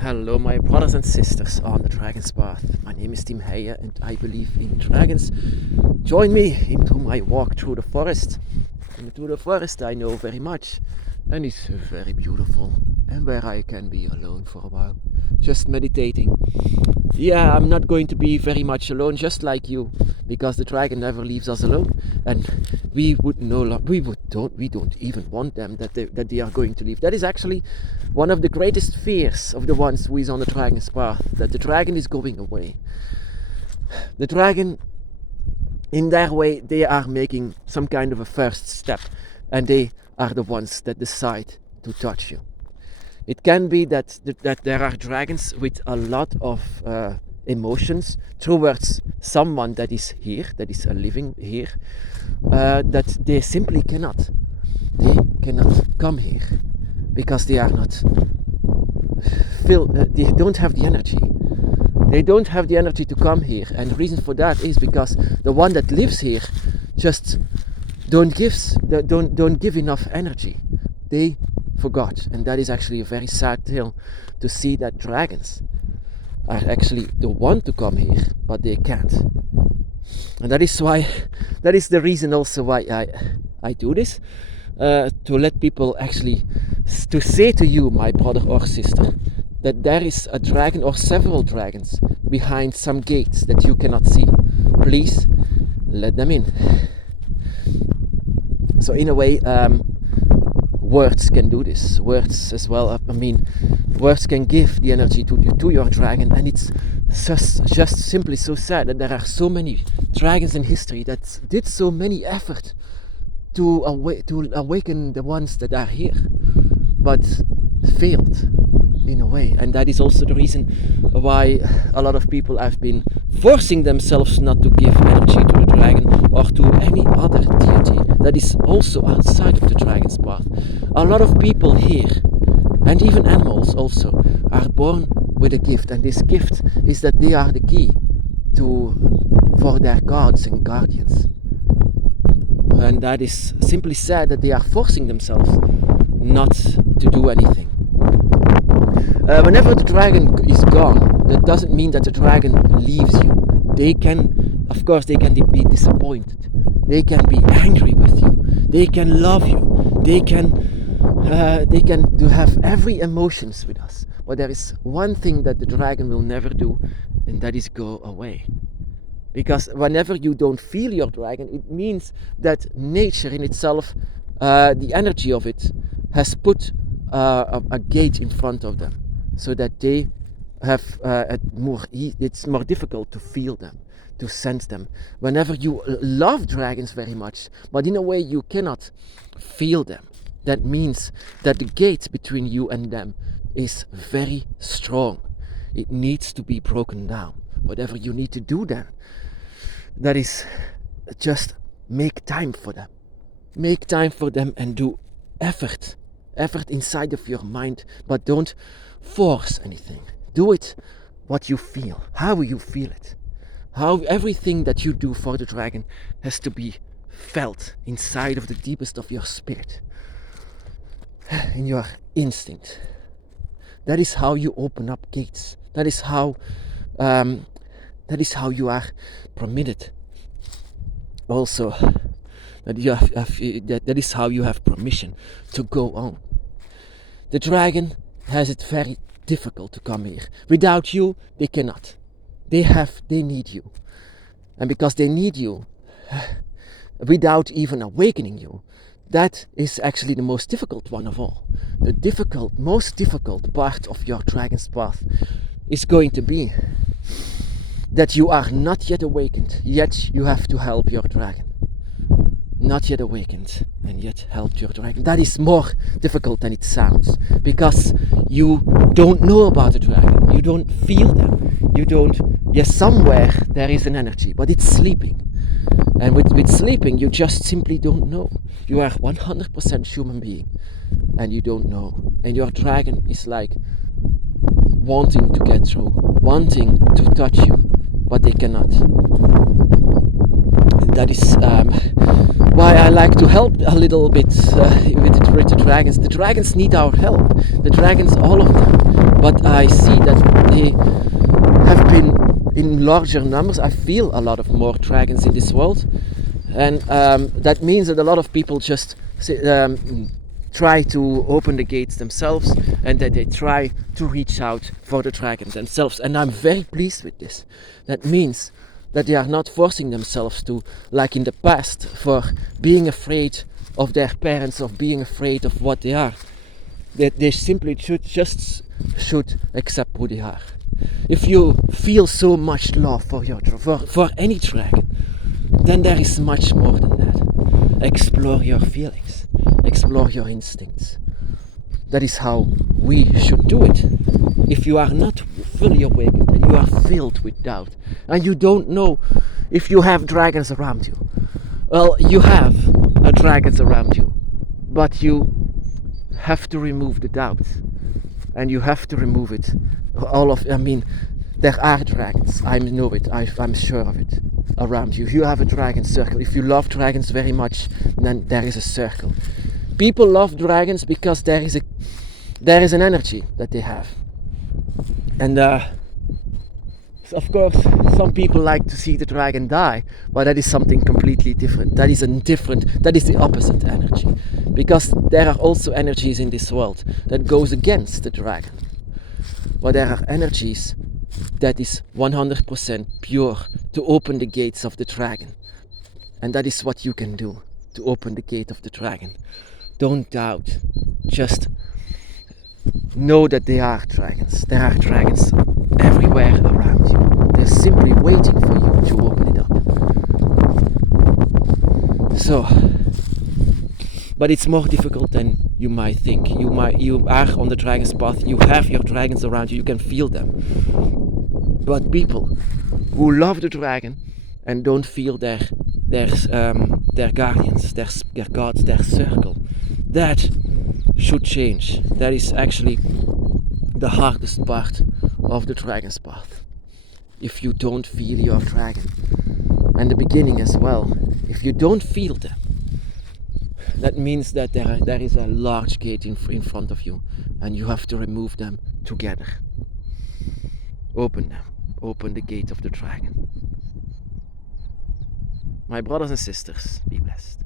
Hello, my brothers and sisters on the Dragon's Path. My name is Tim Heijen and I believe in dragons. Join me into my walk through the forest. And through the forest I know very much, and it's very beautiful, and where I can be alone for a while, just meditating. Yeah, I'm not going to be very much alone, just like you, because the dragon never leaves us alone, and we don't even want them that they are going to leave. That is actually one of the greatest fears of the ones who is on the dragon's path, that the dragon is going away. The dragon, in their way, they are making some kind of a first step, and they are the ones that decide to touch you. It can be that there are dragons with a lot of emotions towards someone that is here, that is living here, that they simply cannot. They cannot come here because they are not filled. They don't have the energy. They don't have the energy to come here, and the reason for that is because the one that lives here just don't give enough energy. They forgot, and that is actually a very sad tale to see that dragons are actually the one to come here, but they can't. And that is the reason also why I do this, to let people actually, to say to you, my brother or sister, that there is a dragon or several dragons behind some gates that you cannot see. Please let them in. So in a way, words can do this. Words as well. Words can give the energy to your dragon, and it's just simply so sad that there are so many dragons in history that did so many effort to awaken the ones that are here, but failed in a way. And that is also the reason why a lot of people have been forcing themselves not to give energy to the dragon or to any other deity that is also outside of the dragon's path. A lot of people here, and even animals also, are born with a gift, and this gift is that they are the key for their gods and guardians. And that is simply sad that they are forcing themselves not to do anything. Whenever the dragon is gone, that doesn't mean that the dragon leaves you. They can be disappointed. They can be angry with you. They can love you. They can have every emotions with us. But there is one thing that the dragon will never do, and that is go away. Because whenever you don't feel your dragon, it means that nature in itself, the energy of it, has put a gate in front of them, so that they have it's more difficult to feel them, to sense them. Whenever you love dragons very much, but in a way you cannot feel them, that means that the gate between you and them is very strong. It needs to be broken down. Whatever you need to do then, that is just make time for them. Make time for them and do effort inside of your mind, but don't force anything. Do it what you feel, how you feel it. How everything that you do for the dragon has to be felt inside of the deepest of your spirit, in your instinct. That is how you open up gates. That is how you are permitted. Also, that is how you have permission to go on. The dragon has it very difficult to come here. Without you, they cannot. They need you. And because they need you, without even awakening you, that is actually the most difficult one of all. The most difficult part of your dragon's path is going to be that you are not yet awakened, yet you have to help your dragon. Not yet awakened, and yet help your dragon. That is more difficult than it sounds, because you don't know about the dragon, you don't feel them, yes, somewhere there is an energy, but it's sleeping. And with sleeping, you just simply don't know. You are 100% human being, and you don't know. And your dragon is like wanting to get through, wanting to touch you, but they cannot. And that is why I like to help a little bit with the dragons. The dragons need our help. The dragons, all of them. But I see that they have been in larger numbers. I feel a lot of more dragons in this world, and that means that a lot of people just try to open the gates themselves, and that they try to reach out for the dragons themselves. And I'm very pleased with this. That means that they are not forcing themselves to, like in the past, for being afraid of their parents, of being afraid of what they are. They simply should accept who they are. If you feel so much love for any dragon, then there is much more than that. Explore your feelings, explore your instincts. That is how we should do it. If you are not fully awakened and you are filled with doubt and you don't know if you have dragons around you, well, you have dragons around you, but you have to remove the doubt, and you have to remove it. There are dragons. I know it. I'm sure of it. Around you, you have a dragon circle. If you love dragons very much, then there is a circle. People love dragons because there is an energy that they have, and of course, some people like to see the dragon die, but that is something completely different. That is the opposite energy. Because there are also energies in this world that goes against the dragon. But there are energies that is 100% pure to open the gates of the dragon. And that is what you can do to open the gate of the dragon. Don't doubt. Just know that there are dragons. There are dragons everywhere around you. They're simply waiting for you to open it up. So, but it's more difficult than you might think. You are on the dragon's path. You have your dragons around you. You can feel them. But people who love the dragon and don't feel their guardians, their gods, their circle, that should change. That is actually the hardest part of the dragon's path. If you don't feel your dragon, and the beginning as well, if you don't feel them, that means that there is a large gate in front of you, and you have to remove them together. Open them. Open the gate of the dragon. My brothers and sisters, be blessed.